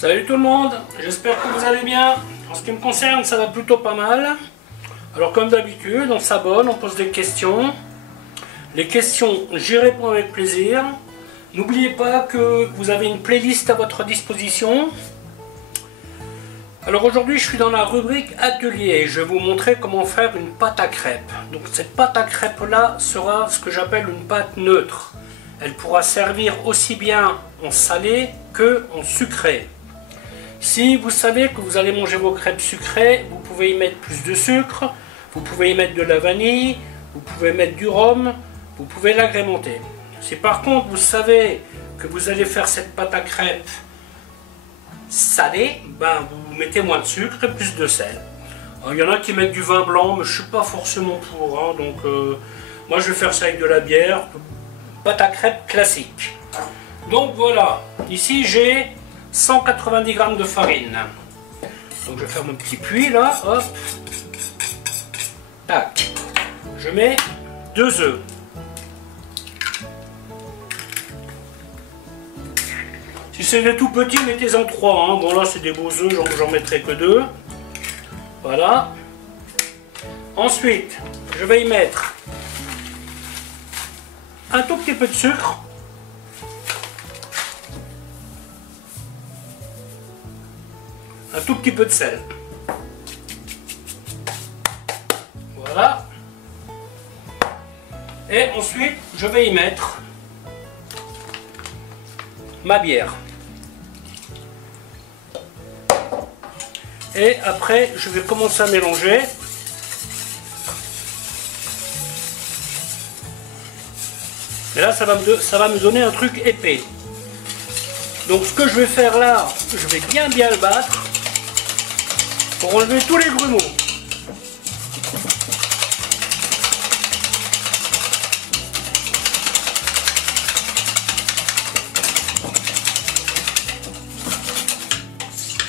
Salut tout le monde, j'espère que vous allez bien. En ce qui me concerne, ça va plutôt pas mal. Alors comme d'habitude, on s'abonne, on pose des questions. Les questions, j'y réponds avec plaisir. N'oubliez pas que vous avez une playlist à votre disposition. Alors aujourd'hui, je suis dans la rubrique atelier. Je vais vous montrer comment faire une pâte à crêpes. Donc cette pâte à crêpes là sera ce que j'appelle une pâte neutre. Elle pourra servir aussi bien en salé que en sucré. Si vous savez que vous allez manger vos crêpes sucrées, vous pouvez y mettre plus de sucre, vous pouvez y mettre de la vanille, vous pouvez mettre du rhum, vous pouvez l'agrémenter. Si par contre vous savez que vous allez faire cette pâte à crêpes salée, vous mettez moins de sucre et plus de sel. Alors, il y en a qui mettent du vin blanc, mais je ne suis pas forcément pour, donc moi je vais faire ça avec de la bière, pâte à crêpes classique. Donc voilà, ici j'ai 190 g de farine. Donc je vais faire mon petit puits là, hop, tac. Je mets 2 œufs. Si c'est des tout petits, mettez-en 3. Bon là c'est des beaux œufs, j'en mettrai que 2. Voilà. Ensuite, je vais y mettre un tout petit peu de sucre. Un tout petit peu de sel. Voilà. Et ensuite, je vais y mettre ma bière. Et après, je vais commencer à mélanger. Et là, ça va me donner un truc épais. Donc ce que je vais faire là, je vais bien le battre pour enlever tous les grumeaux.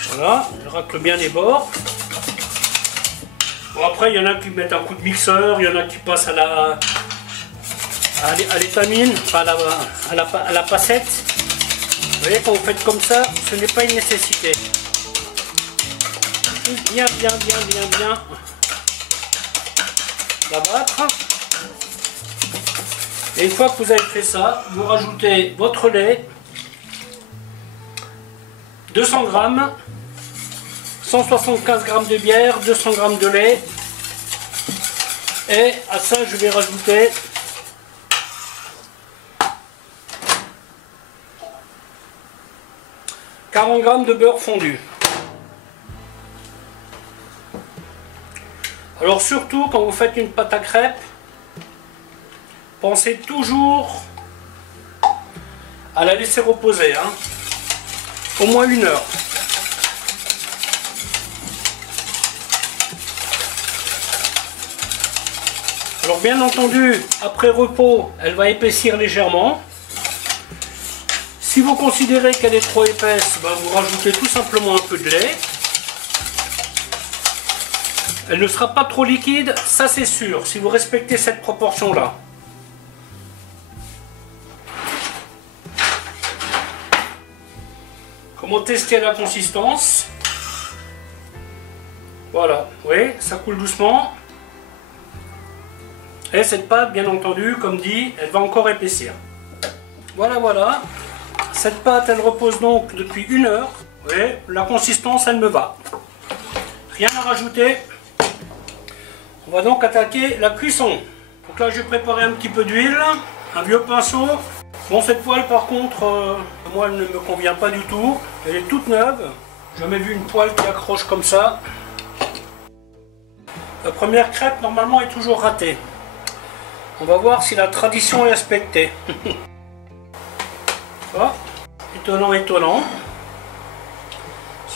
Voilà, je racle bien les bords. Bon, après, il y en a qui mettent un coup de mixeur, il y en a qui passent à l'étamine, enfin à la passette. Vous voyez, quand vous faites comme ça, ce n'est pas une nécessité. Bien la battre. Et une fois que vous avez fait ça, vous rajoutez votre lait, 200 g, 175 g de bière, 200 g de lait. Et à ça, je vais rajouter 40 g de beurre fondu. Alors surtout quand vous faites une pâte à crêpes, pensez toujours à la laisser reposer, au moins 1 heure. Alors bien entendu, après repos, elle va épaissir légèrement. Si vous considérez qu'elle est trop épaisse, vous rajoutez tout simplement un peu de lait. Elle ne sera pas trop liquide, ça c'est sûr, si vous respectez cette proportion-là. Comment tester la consistance? Voilà, vous voyez, ça coule doucement. Et cette pâte, bien entendu, comme dit, elle va encore épaissir. Voilà. Cette pâte, elle repose donc depuis 1 heure. Vous voyez, la consistance, elle me va. Rien à rajouter. On va donc attaquer la cuisson. Donc là, j'ai préparé un petit peu d'huile, un vieux pinceau. Bon, cette poêle, par contre, moi, elle ne me convient pas du tout. Elle est toute neuve. J'ai jamais vu une poêle qui accroche comme ça. La première crêpe, normalement, est toujours ratée. On va voir si la tradition est respectée. Oh, étonnant.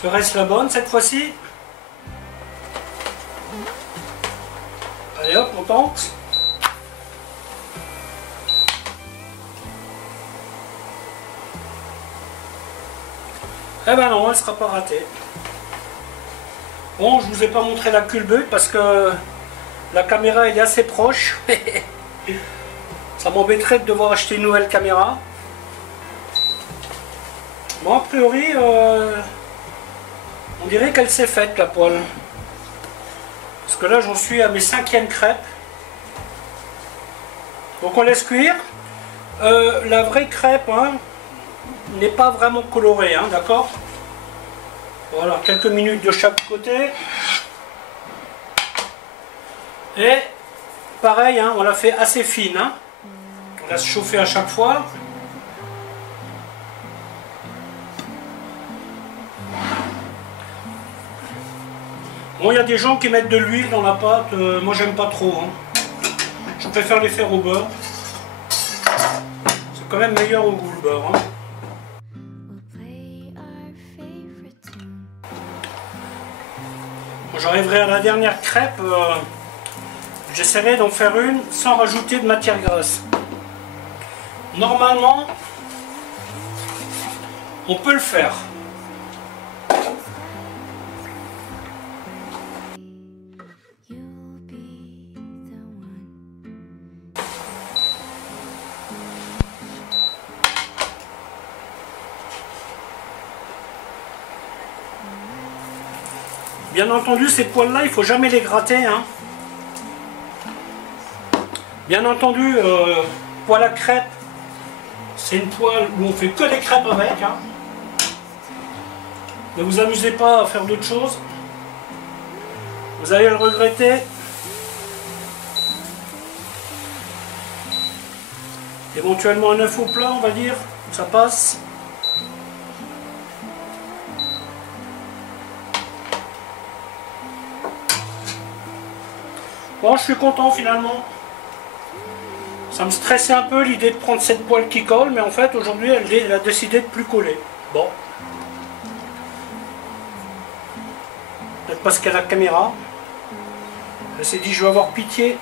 Serait-ce la bonne cette fois-ci? Allez hop, on tente. Eh ben non, elle ne sera pas ratée. Bon, je vous ai pas montré la culbute parce que la caméra elle est assez proche. Ça m'embêterait de devoir acheter une nouvelle caméra. Bon, a priori, On dirait qu'elle s'est faite la poêle. Parce que là j'en suis à mes 5e crêpes. Donc on laisse cuire. La vraie crêpe hein, n'est pas vraiment colorée, hein, d'accord? Voilà, quelques minutes de chaque côté. Et pareil, hein, on la fait assez fine. Hein. On laisse chauffer à chaque fois. Bon, il y a des gens qui mettent de l'huile dans la pâte. Moi, j'aime pas trop. Hein. Je préfère les faire au beurre. C'est quand même meilleur au goût, le beurre. Hein. Quand j'arriverai à la dernière crêpe, j'essaierai d'en faire une sans rajouter de matière grasse. Normalement, on peut le faire. Bien entendu, ces poêles-là, il ne faut jamais les gratter. Hein. Bien entendu, poêle à crêpes, c'est une poêle où on fait que des crêpes avec. Hein. Ne vous amusez pas à faire d'autres choses. Vous allez le regretter. Éventuellement un œuf au plat, on va dire, ça passe. Bon, je suis content finalement. Ça me stressait un peu l'idée de prendre cette poêle qui colle, mais en fait aujourd'hui elle a décidé de plus coller. Bon. Peut-être parce qu'elle a la caméra. Elle s'est dit je vais avoir pitié.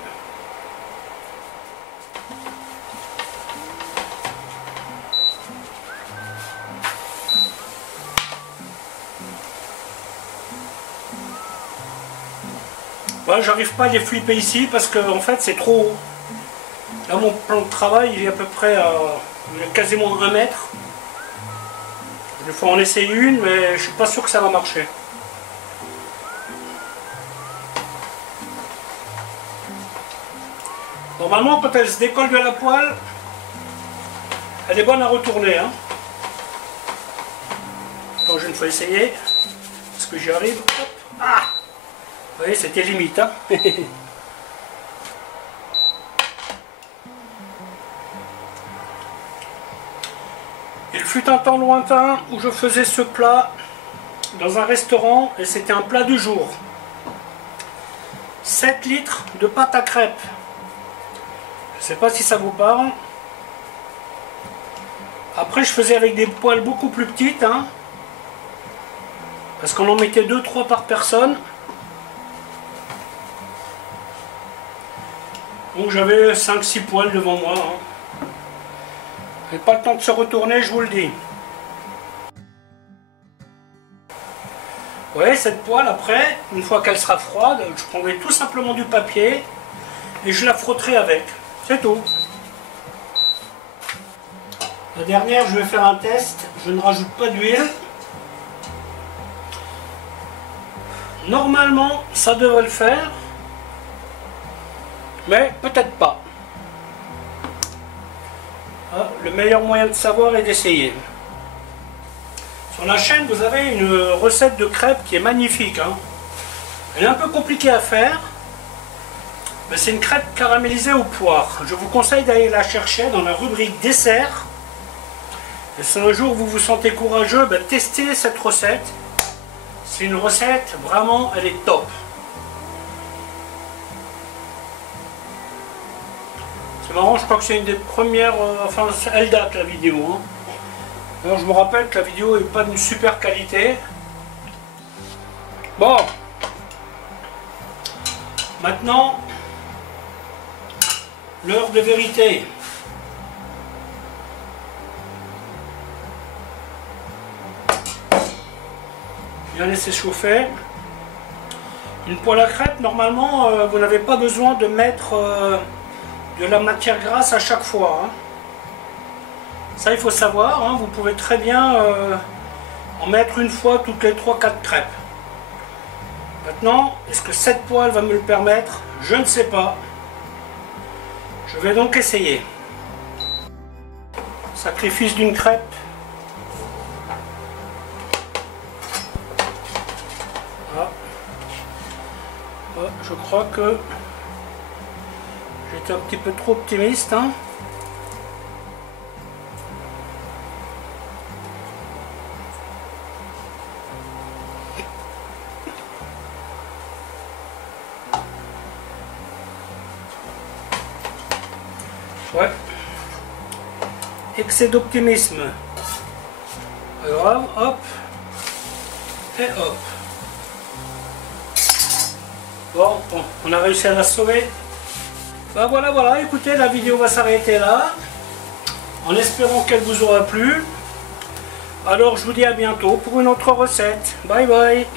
Voilà, j'arrive pas à les flipper ici parce que en fait c'est trop haut. Là mon plan de travail il est à peu près à quasiment 1 mètre. Il faut en essayer une mais je suis pas sûr que ça va marcher. Normalement quand elle se décolle de la poêle, elle est bonne à retourner. Hein. Attends, je vais une fois essayer. Est-ce que j'y arrive? Hop. Ah! Vous voyez, c'était limite. Hein. Il fut un temps lointain où je faisais ce plat dans un restaurant et c'était un plat du jour. 7 litres de pâte à crêpes. Je ne sais pas si ça vous parle. Après, je faisais avec des poêles beaucoup plus petites. Hein, parce qu'on en mettait 2-3 par personne. Donc j'avais 5-6 poêles devant moi. Hein. Et pas le temps de se retourner, je vous le dis. Vous voyez, cette poêle, après, une fois qu'elle sera froide, je prendrai tout simplement du papier et je la frotterai avec. C'est tout. La dernière, je vais faire un test. Je ne rajoute pas d'huile. Normalement, ça devrait le faire. Mais peut-être pas. Ah, le meilleur moyen de savoir est d'essayer. Sur la chaîne, vous avez une recette de crêpes qui est magnifique. Hein. Elle est un peu compliquée à faire. Mais c'est une crêpe caramélisée aux poires. Je vous conseille d'aller la chercher dans la rubrique dessert. Et si un jour vous vous sentez courageux, ben, testez cette recette. C'est une recette, vraiment, elle est top. C'est marrant, je crois que c'est une des premières, enfin elle date la vidéo. Hein. Alors je me rappelle que la vidéo n'est pas d'une super qualité. Bon. Maintenant, l'heure de vérité. Bien laisser chauffer. Une poêle à crêpes, normalement, vous n'avez pas besoin de mettre de la matière grasse à chaque fois. Hein. Ça, il faut savoir, hein, vous pouvez très bien en mettre une fois toutes les 3-4 crêpes. Maintenant, est-ce que cette poêle va me le permettre? Je ne sais pas. Je vais donc essayer. Sacrifice d'une crêpe. Ah. Ouais, je crois que j'étais un petit peu trop optimiste, hein. Ouais. Excès d'optimisme. Pas grave, hop. Et hop. Bon, on a réussi à la sauver. Ben voilà, écoutez, la vidéo va s'arrêter là. En espérant qu'elle vous aura plu. Alors je vous dis à bientôt pour une autre recette. Bye bye.